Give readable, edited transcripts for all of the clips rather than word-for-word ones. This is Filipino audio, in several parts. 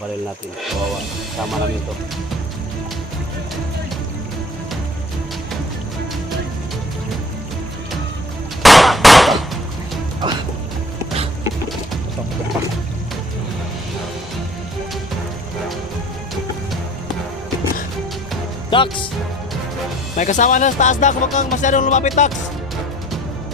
Baril natin. Kawawa. Sama namin to. Dax! May kasama na sa taas, Dax. Huwag kang masyadong lumapit, Dax.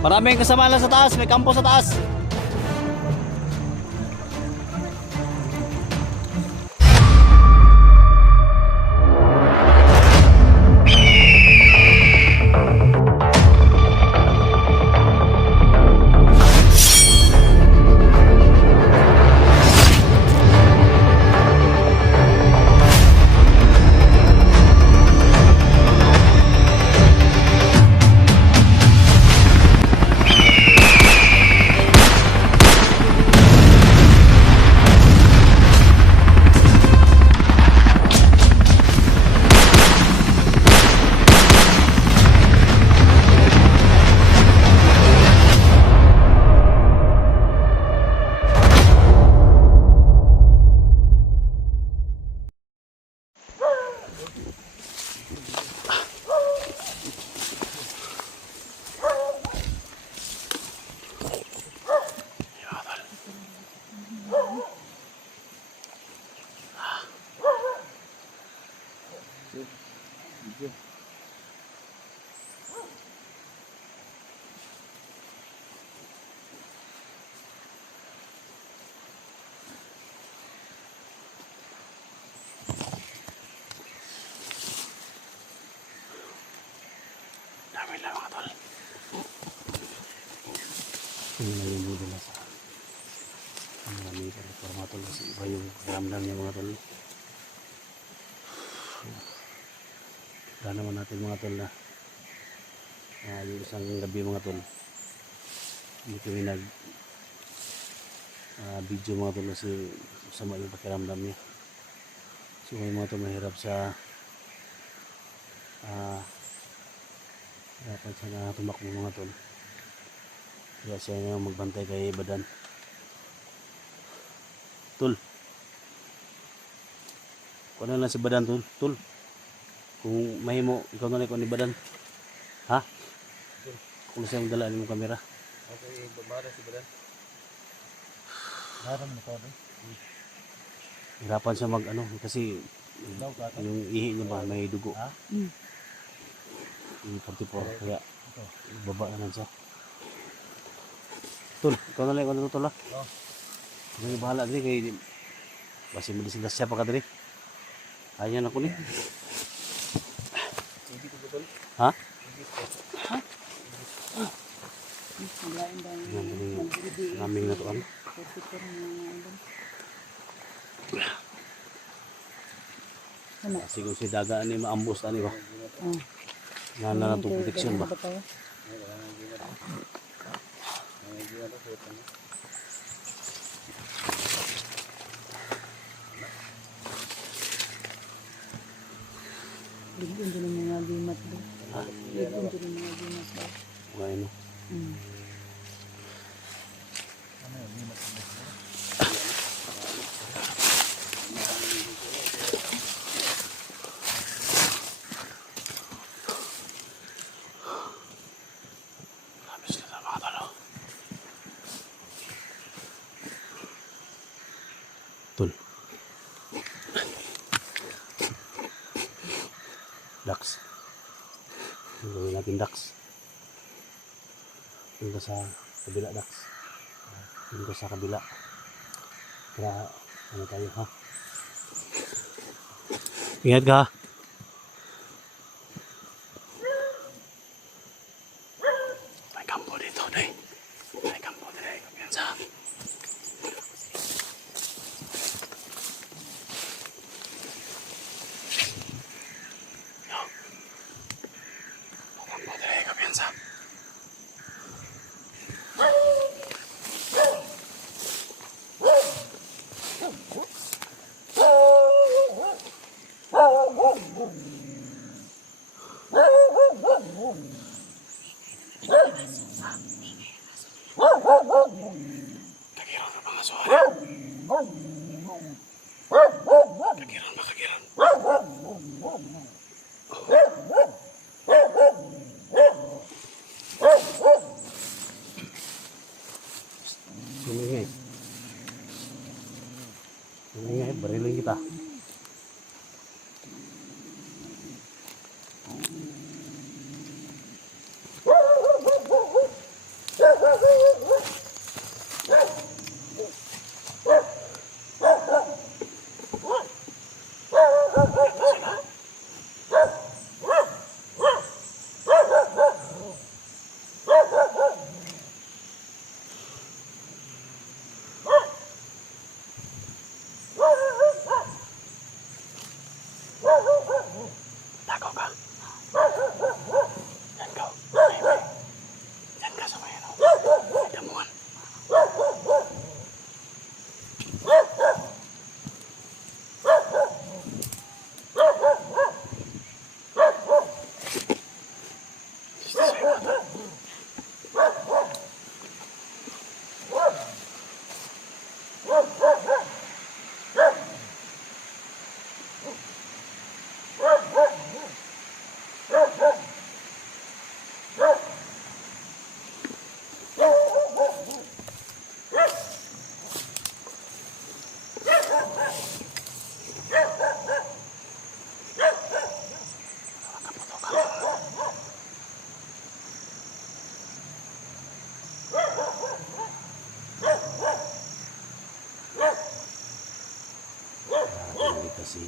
Maraming kasama na sa taas. May kampo sa taas. Dami lang mga tol. Hindi na yung budo na sa marami pa rin para mga tol kasi iba yung ramdam niya mga tol. Wala naman natin mga tol na yung isang gabi mga tol hindi kami nag video mga tol kasi sama yung pakiramdam niya. So may mga tol mahirap sa dapat siya na tumakbo mga tol. Kaya siya nga magbantay kay Badan. Tol, kung ano lang si Badan tol. Tol, kung mahimo ikaw na lang ni Badan. Ha? Kung siya magdalaan yung kamera. Okay, bumara si Badan. Naram na ko rin. Hirapan siya mag ano kasi yung ihi niya ba may dugo. Ha? Yung 44 kaya baba naman siya. Tol, ikaw na lang ikaw tol ha. Oh. May bahala din kay basi mo din siya pa ka diri. Ayan ako ni. Hindi ko tol. Ha? Ha? Naming na to ano. Kasi kung si daga ni maambos ani ba? Nga na itong proteksyon ba? Ligon din ang mga limat ba? Ligon din ang mga limat ba? Ngayon no. Ano yun? Limat. Habis na mga talo. Tol. Dax. Gawin natin Dax. Dito sa kabila Dax. Dito sa kabila. Kaya ano tayo ha? Ingat ka. May kampo dito day. May kampo dito. Kumpiyansa. Piyansa. Ingay, barilin kita. Tako ka. Yan ka. Yan ka sa may ano. May damuhan. Hindi kasi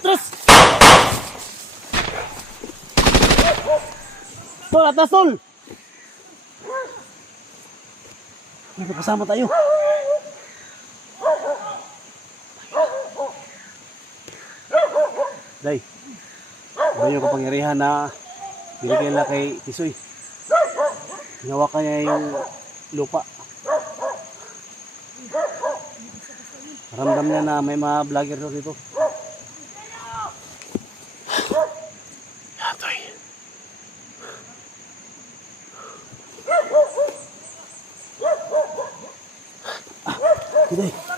Terus. Tol, atas tol. Magkasama tayo. Day. Ba yung kapangyarihan na binigay nila kay Tisoy. Hinawakan niya yung lupa. Ramdam niya na may mga vlogger daw dito. Day.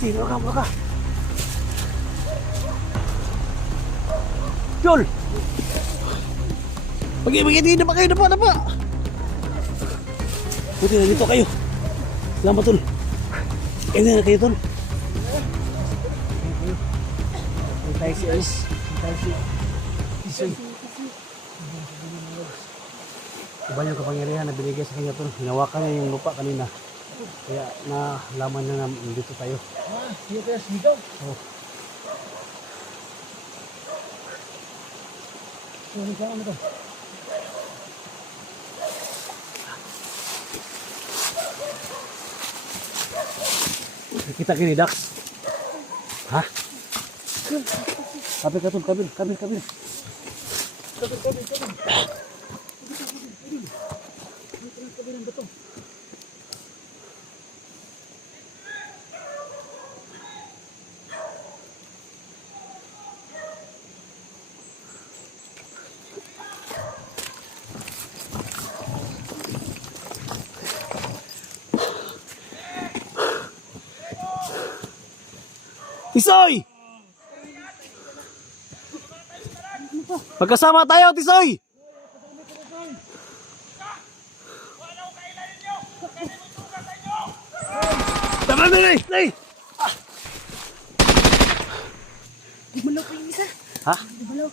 Sino ka, baka? Tol! Pagi-pagi, dapa kayo, dapa! Buti na dito kayo. Salamat, Tol. Kaya na kayo, Tol. Hintay si Alice. Hintay si Isoy. Iba yung kapangyarihan na binigay sa kanya, Tol. Hinawakan niya yung lupa kanina. Kaya nalaman niya na dito tayo. Siya kaya sigaw. Oh. Ano to? Kita kini, Dax. Hah? Kabil, kabil. Tisoy! Magkasama tayo, Tisoy! Tama na, Nay! Gumalaw pa yung isa. Ha? Gumalaw.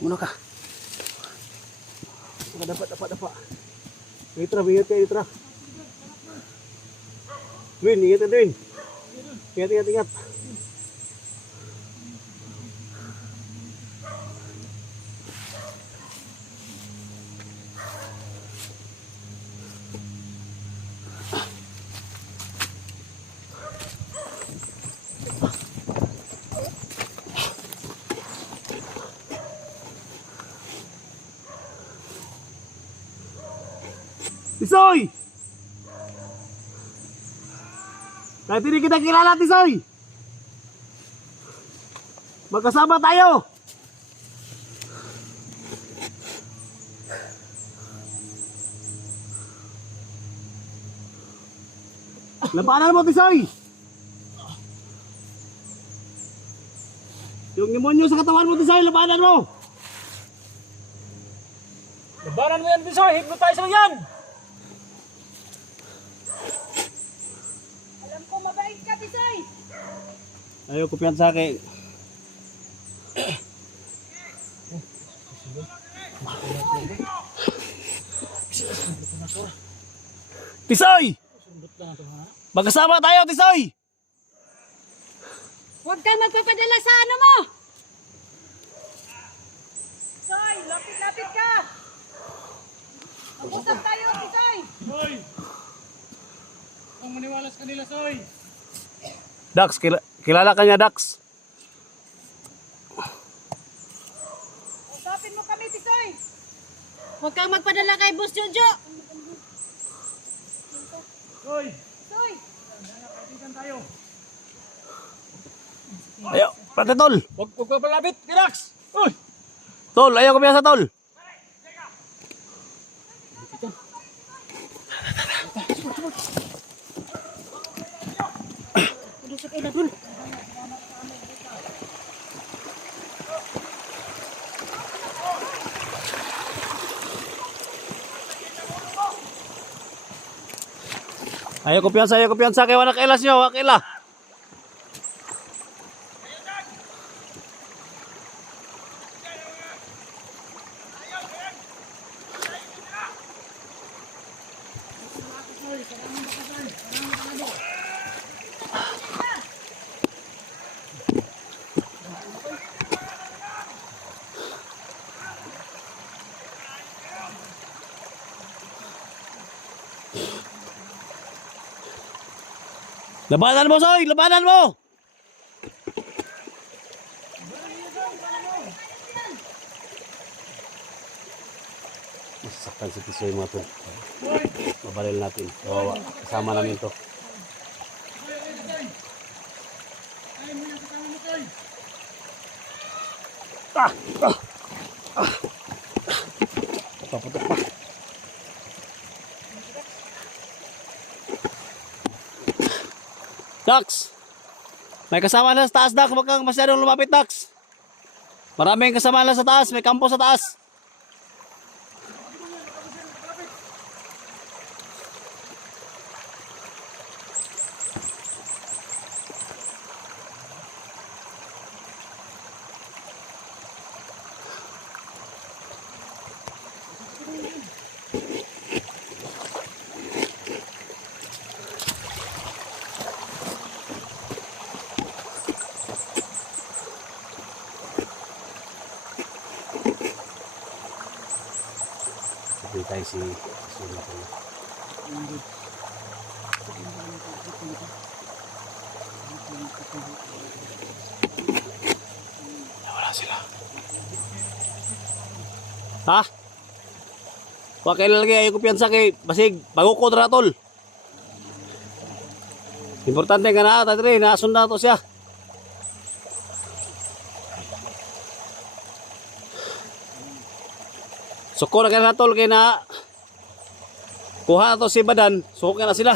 Muna ka. Dapat. Ingat kayo. Dwin, ingat. Ingat. Tisoy! Kahit hindi kita kilala, Tisoy! Magkasama tayo! Labanan mo, Tisoy! Yung demonyo sa katawan mo, Tisoy, labanan mo! Labanan mo yan, Tisoy! Hypnotize mo yan! Alam ko mabait ka, Tisoy. Ayaw ko piyan sa akin. Tisoy! Magkasama tayo, Tisoy! Huwag kang magpapadala sa ano mo. Tisoy, lapit ka. Mag-usap tayo, Tisoy. Soy! Kung maniwala sa kanila, Soy! Dax, kilala ka niya, Dax. Usapin mo kami, Tisoy. Huwag kang magpadala kay Boss Jojo. Soy! Tisoy. Kaibigan tayo! Ayaw, pati tol. Huwag ka palapit! Relax! Uy! Tol, ayaw ko piyan sa tol. Ayaw ko piyansa kay wala kailas nyo, wakila. Labanan mo, Soy! Labanan mo! Masaktan si Tisoy mga to. Mabaril natin. Kawawa. Kasama namin to. Paputok pa. Dax! May kasama na sa taas, Dax. Huwag kang masyadong lumapit, Dax. Maraming kasama na sa taas. May kampo sa taas. Sabi tayo si Sula pala. Wala sila. Ha? Huwag kayo lalagay. Ayaw ko piyansa kay Basig. Bago ko tol. Importante ka na ata rin. Naasunda to siya. Suko na ka na tol. Kaya na kuha na to si Badan. Suko na sila.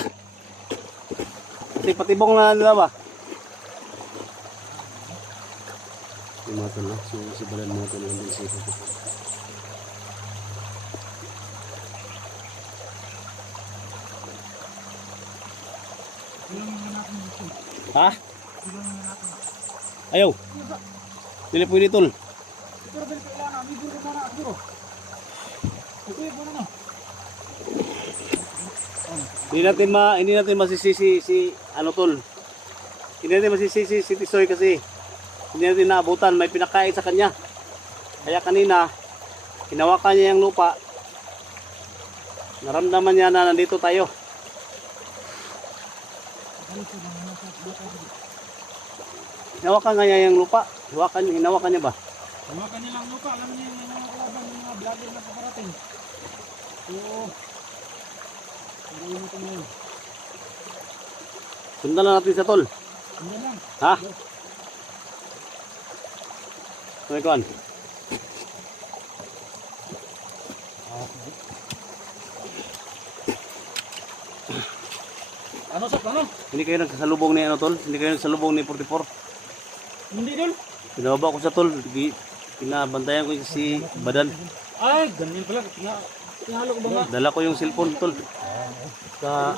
Patibong na nila ba? Yung mga tol na. Si Badan mga tol. Yung si Badan. Ha? Ayaw. Dili pwede tol. Pero balik kailangan. Libur ko muna. Libur. Okay, muna na. Hindi natin masisisi si ano tol. Hindi natin masisisi si Tisoy kasi hindi natin naabutan, may pinakain sa kanya. Kaya kanina hinawakan niya yung lupa. Naramdaman niya na nandito tayo. Hinawakan nga niya yung lupa. Hinawakan niya ba? Hawakan niya lang lupa. Alam niya yung mga kalaban ng mga vlogger na paparating. Oo. Hindi mo ito ngayon. Sundan na natin sa tol. Hindi lang. Ha? May kuhan. Ano sa ano? Hindi kayo nagsalubong ni ano tol? Hindi kayo nagsalubong ni 44? Hindi dul. Pinababa ko sa tol. Pinabantayan ko si Badan. Ay, ganyan pala. Tinalo ko ba nga? Dala ko yung cellphone tol. Sa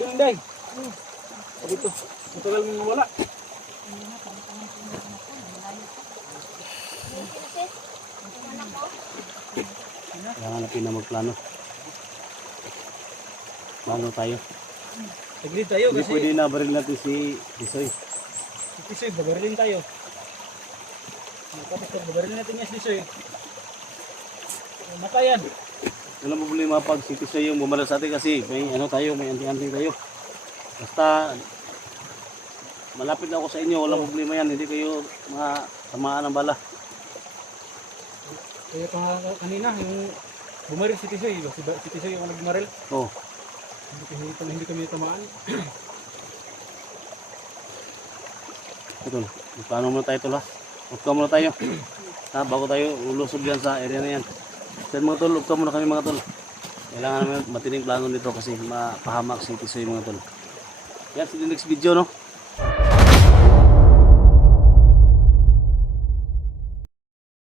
Ganday. Dito. Matagal mong wala. kailangan natin na magplano. Plano tayo. Saglit tayo Hindi kasi pwede na baril natin si Tisoy. Tisoy, babarilin tayo. Tapos babarilin natin yung Tisoy. Matayan. Walang problema pag si Tisoy yung bumala sa atin kasi may ano tayo, may anting-anting tayo. Basta malapit na ako sa inyo, walang problema yan. Hindi kayo tamaan ng bala. Kaya pa nga kanina, yung bumaril si Tisoy, si Tisoy yung nagmaril. Oh, Hindi kami tamaan. ito. Plano muna tayo tol ha. Upka muna tayo. Ha, bago tayo ulusog yan sa area na yan. Then mga tol, upka muna kami mga tol. Kailangan namin matining plano dito kasi mapahamak si Tisoy mga tol. Yan, sa next video no.